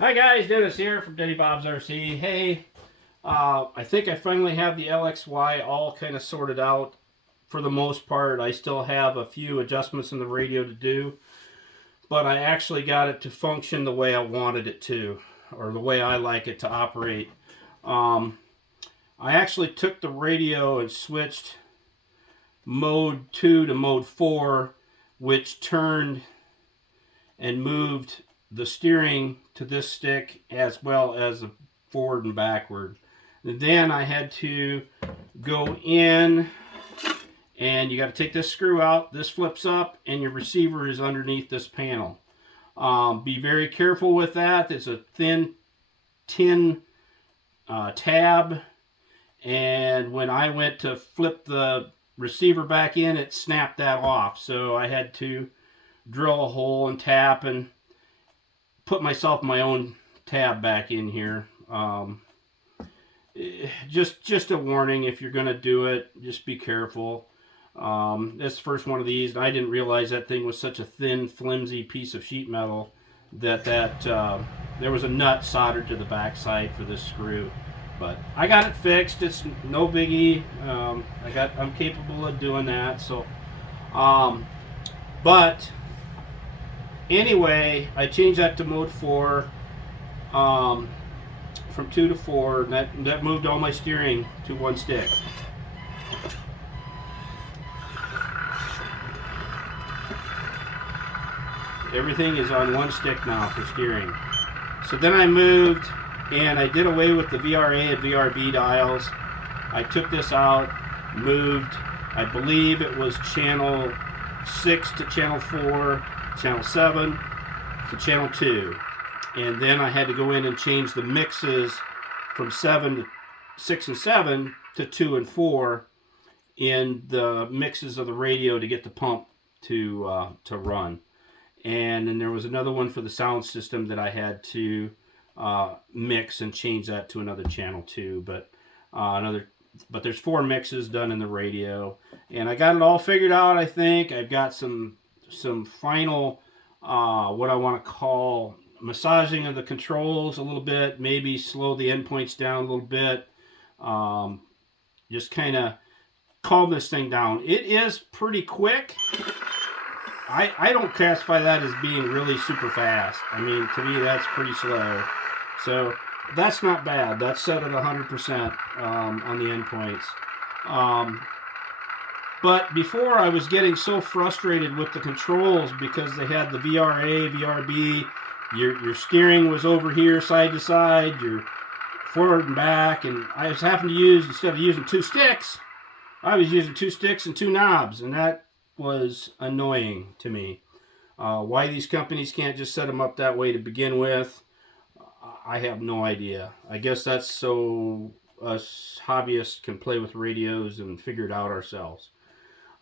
Hi guys, Dennis here from Denny Bob's RC. Hey, I think I finally have the LXY all kind of sorted out for the most part. I still have a few adjustments in the radio to do, but I actually got it to function the way I wanted it to, or the way I like it to operate. I actually took the radio and switched mode 2 to mode 4, which turned and moved the steering to this stick as well as the forward and backward. And then I had to go in, and you got to take this screw out. This flips up and your receiver is underneath this panel. Be very careful with that. It's a thin tin tab, and when I went to flip the receiver back in, it snapped that off. So I had to drill a hole and tap and put myself my own tab back in here. Just a warning, if you're going to do it, just be careful. This the first one of these, and I didn't realize that thing was such a thin, flimsy piece of sheet metal that there was a nut soldered to the backside for this screw. But I got it fixed. It's no biggie. I'm capable of doing that. So, but anyway, I changed that to mode 4, from 2 to 4, and that moved all my steering to one stick. Everything is on one stick now for steering. So then I moved, and I did away with the VRA and VRB dials. I took this out, moved, I believe it was channel 6 to channel 4, channel 7 to channel 2, and then I had to go in and change the mixes from 6 and 7 to 2 and 4 in the mixes of the radio to get the pump to run. And then there was another one for the sound system that I had to mix and change that to another channel too. But there's 4 mixes done in the radio, and I got it all figured out. I think I've got some final what I want to call massaging of the controls a little bit, maybe slow the endpoints down a little bit, just kind of calm this thing down. It is pretty quick. I don't classify that as being really super fast. I mean, to me, that's pretty slow. So that's not bad. That's set at 100% on the endpoints. But before, I was getting so frustrated with the controls because they had the VRA, VRB, your steering was over here side to side, your forward and back, and I was having to use, instead of using 2 sticks, I was using 2 sticks and 2 knobs, and that was annoying to me. Why these companies can't just set them up that way to begin with, I have no idea. I guess that's so us hobbyists can play with radios and figure it out ourselves.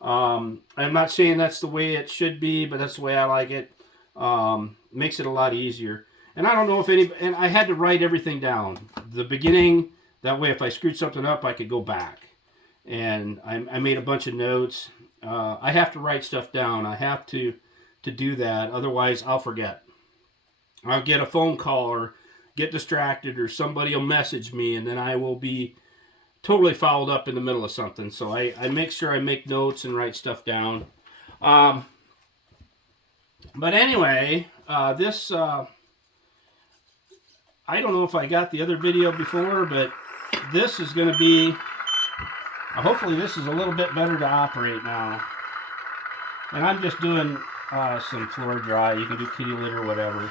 I'm not saying that's the way it should be, but that's the way I like it. Makes it a lot easier. And I don't know if and I had to write everything down. The beginning, that way if I screwed something up, I could go back. And I made a bunch of notes. I have to write stuff down. I have to do that. Otherwise, I'll forget. I'll get a phone call or get distracted, or somebody will message me, and then I will be totally fouled up in the middle of something. So I make sure I make notes and write stuff down. But anyway, this, I don't know if I got the other video before, but this is going to be, hopefully this is a little bit better to operate now. And I'm just doing some floor dry. You can do kitty litter, whatever.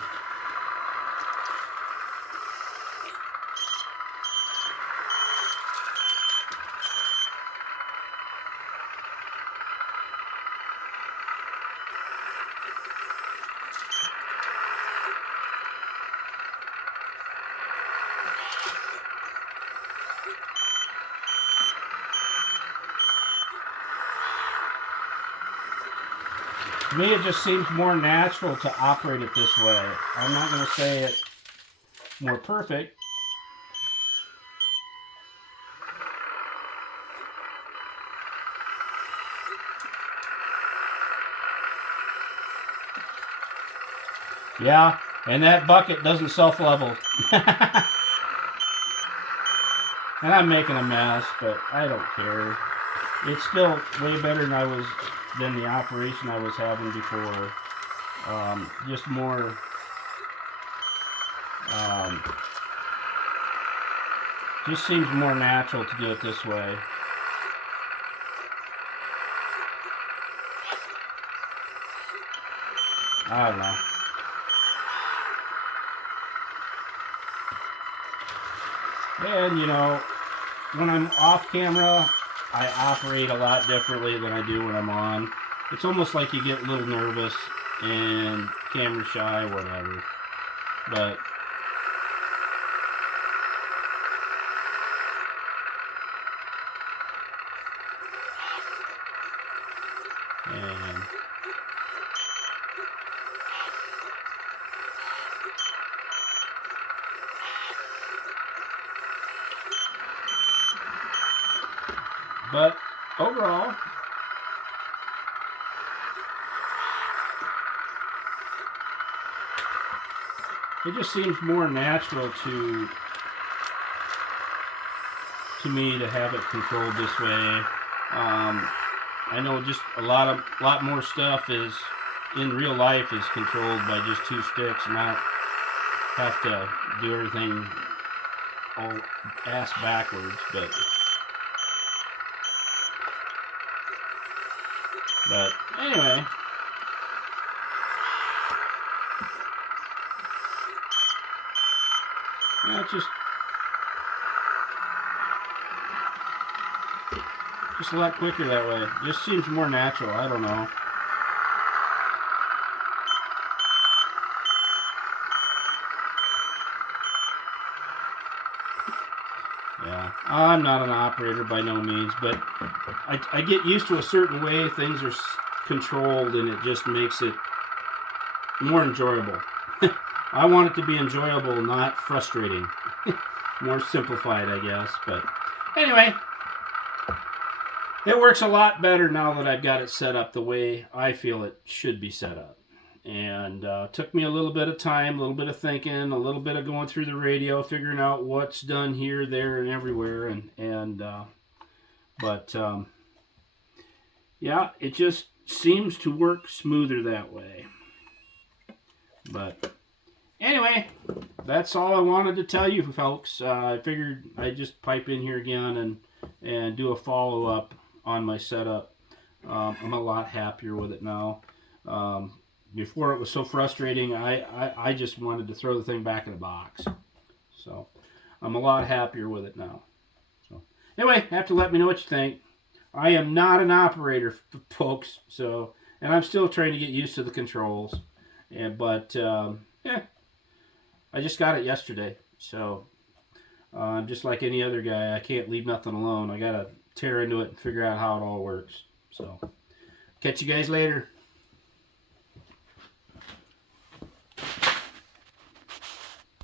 To me, it just seems more natural to operate it this way. I'm not going to say it more perfect. Yeah, And that bucket doesn't self-level. And I'm making a mess, but I don't care. It's still way better than the operation I was having before. Just more, just seems more natural to do it this way. I don't know. And, you know, when I'm off camera, I operate a lot differently than I do when I'm on. It's almost like you get a little nervous and camera shy, whatever. But and but overall, it just seems more natural to me to have it controlled this way. I know just a lot more stuff is in real life is controlled by just 2 sticks, not have to do everything all ass backwards. But anyway. Yeah, it's just a lot quicker that way. Just seems more natural. I don't know. Yeah, I'm not an operator by no means, but I get used to a certain way things are controlled, and it just makes it more enjoyable. I want it to be enjoyable, not frustrating. More simplified, I guess. But anyway, it works a lot better now that I've got it set up the way I feel it should be set up. And took me a little bit of time, a little bit of thinking, a little bit of going through the radio, figuring out what's done here, there, and everywhere. But yeah, it just seems to work smoother that way. But anyway, that's all I wanted to tell you, folks. I figured I'd just pipe in here again and do a follow-up on my setup. I'm a lot happier with it now. Before it was so frustrating, I just wanted to throw the thing back in the box. So I'm a lot happier with it now. So anyway, have to let me know what you think. I am not an operator, folks. So, and I'm still trying to get used to the controls. But yeah, I just got it yesterday. So just like any other guy, I can't leave nothing alone. I gotta tear into it and figure out how it all works. So catch you guys later.